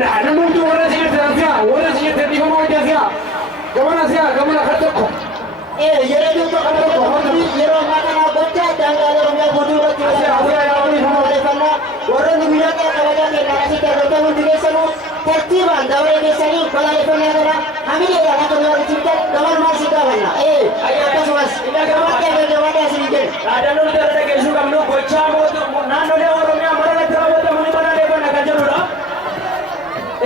namni warra siyaasa warra siyaasa dhiifama hojjaa siyaa gamana kan tokko. Yeroo duuba kan tokko yeroo maatii gochaa daangaa Oromiyaa guutuu irratti warra guyyaa kana kabajaa keenya asitti argaman hundi keessanuu tartiibaan dabaree keessanii balaaleffannaa kana hamileedhaan akka nu argisiiftan gamal maal si gaafanna. Akkasumas gabaadhaa isin jedhu. Dhaadannoo nuti irra dhageessuu qabnu gochaa naannolee Oromiyaa mara irratti raawwatamu ni balaaleffanna kan jedhudha.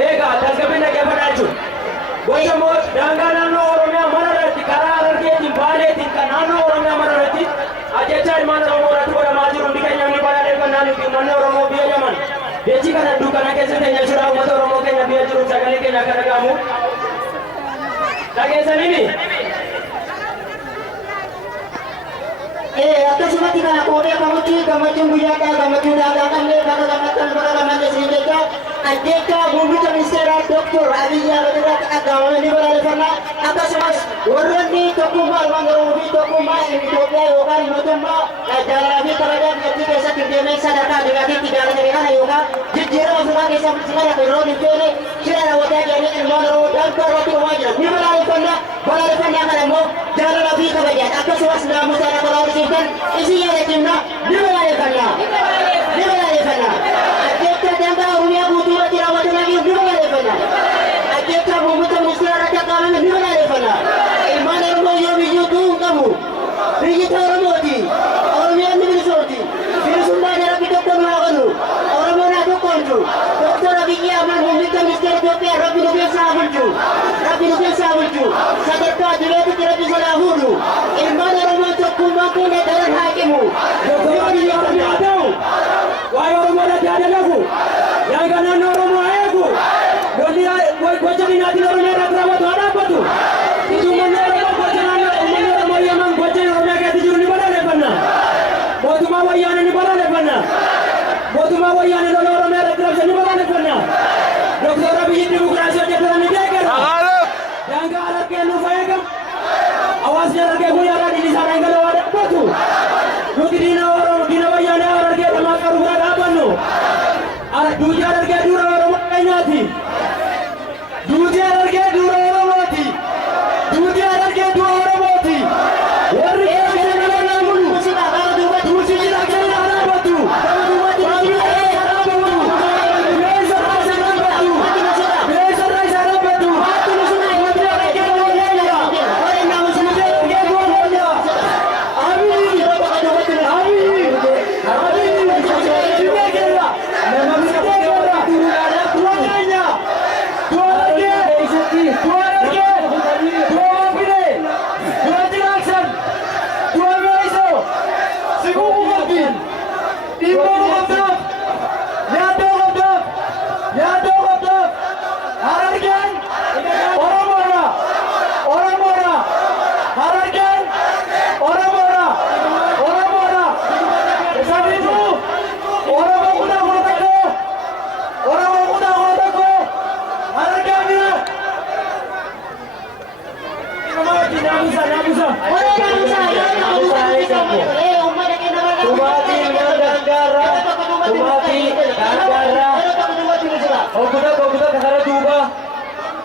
Egaa tasgabbiin dhaggeeffadhaa jechuudha. Gocha daangaa naannoo Oromiyaa mara irratti karaa Harargeetiin Baaleetiin kan naannoo Oromiyaa mara irratti ajjechaa ilmaan Oromoo irratti godhamaa jiru hundi keenya ni balaaleffannaa nuti uummanni Oromoo biyya Yaman. Beechi kana dukkana keessatti jechuudha uummata Oromoo keenya biyya jiru sagalee keenya akka dhagahamu. Dhageessaniini. Akkasumatti kana qoodee kamutti gammachuun guyyaadhaa gammachuun daangaa qabnee bakka gammaddan isin jecha ajjeechaa muummicha ministeeraa Dr. Abiy Ahmed irratti dhaga'amame ni balaaleffanna. Akkasumas warroonni tokkummaa ilmaan Oromoo fi tokkummaa Itoophiyaa yookaan mootummaa jaalalaa fi kabajaa biyyattii keessatti deemee sadarkaa addunyaatti jaalatame kana yookaan jijjiirama ofirraa keessaa bilchina yeroo hin feene shira raawwataa jiranii ilmaan Oromoo daangaa irratti uumaa jiran ni balaaleffanna. Balaaleffannaa kana immoo jaalalaa fi kabajaan akkasumas naamusaan akka raawwachiiftan isin yaadachiifna ni balaaleffanna. Ni balaaleffanna. Ajjeechaa daangaa Oromiyaa guutuu irratti raawwatamaa jiru ni balaaleffanna. Ajjeechaa muummicha ministeeraa irratti dhaga'amame ni balaaleffanna. Ilmaan Oromoo yoomiyyuu du'uu qabu. Biyyi Oromooti. Oromiyaan ni bilisooti. Bilisummaan Rabbi tokko nu haa godhu. Oromoon haa tokkoomtu. Dr. Abiy Ahmed muummicha ministeera Itoophiyaa Rabbi nu keessa haa bulchu. Rabbi nu keessa haa bulchu. Sadarkaa addunyaatti Rabbi sana haa fuudhu. Ilmaan Oromoo tokkummaa keenya daran haa cimu. Waa'ee Oromoo irratti yaadalafu yaa'ii naannoo Oromoo eegu gocha diinaatiin Oromiyaa irratti raawwatu haa dhaabbatu. Uummanni Oromoo gocha naannoo Oromoo Yaman gocha Oromiyaa keessa jiru ni balaaleffanna. Mootummaa wayyaanee ni balaaleffanna. Mootummaa wayyaanee lola Oromiyaa irratti raabsan ni balaaleffanna. Dr. Abiy dimokiraasii hojjetan ni deeggara. Daangaa Harargee nuuf eegam. Hawaasni Harargee kun yaada dhiisaa dhangala'aa waa dhaabbatu. Nuti diina wayyaanee Harargee dhamaa qabu bira dhaabbannu. Duuti Harargee dura Oromoo keenyaati. Duuti Harargee dura Oromooti. Duuti Harargee dura Oromooti. Warri keessa nama naamulu. Duuti jira keessa dhaabbatu.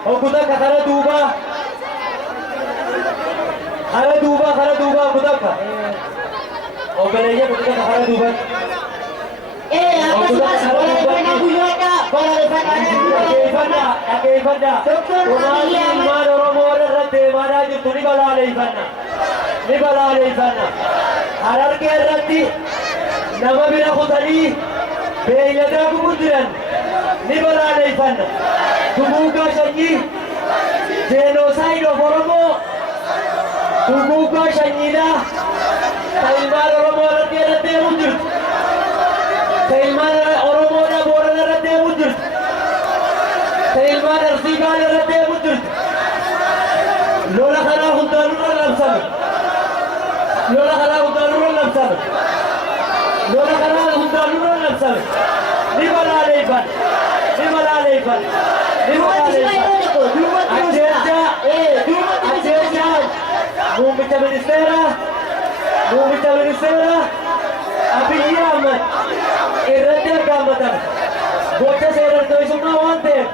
Okuta kakara duba. Kara duba okuta ka. Obeleje okuta kakara duba. Akkasumas balaaleffannaa guyyoodhaa. Dhaggeeffadha. Kumaati ilmaan Oromoo irratti deemaa jirtu ni balaaleffanna. Harargee irratti nama bira kutanii beeyladaa gurguran ni balaaleffanna. Duguuggaa sanyii jeenoosaayid of Oromoo duguuggaa sanyiidhaa kan ilmaan Oromoo Harargee irratti deemu jirtu. Kan ilmaan Oromoodhaa Boorana irratti deemu jirtu. Kan ilmaan Arsii Baalee irratti deemu jirtu. Lola kanaa hundaan nurra labsame. Ni balaaleffanna. Muummicha ministeera Abiy Ahmed irratti argamatan gocha seerartoo walkeessummaa waan ta'eef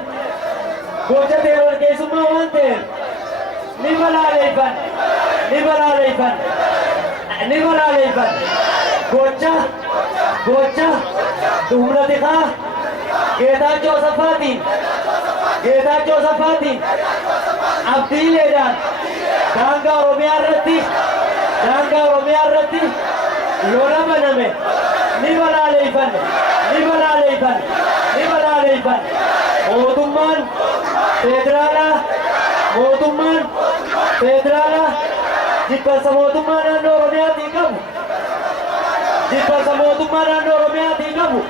gocha ta'e walkeessummaa waan ta'eef ni balaaleffan ni balaaleffan ni balaaleffan gocha humna xiqqaa Geetaachoo Asaffaatiin abdiileedhaan daangaa Oromiyaa irratti lola baname ni balaaleffan mootummaan federaalaa jibbansa mootummaa naannoo Oromiyaatiin qabu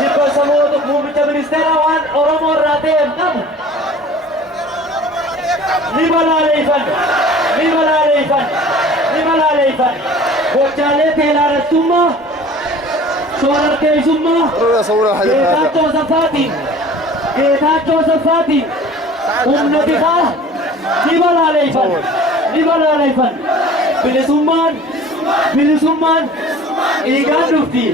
jibbansa muummicha ministeeraa waan Oromoo irraa ta'eef qabu ni balaaleffan gochaalee teelaaressummaa soorarkeessummaa Geetaachoo Asaffaatiin humna xiqqaa ni balaaleffan bilisummaan dhiigaan dhufti.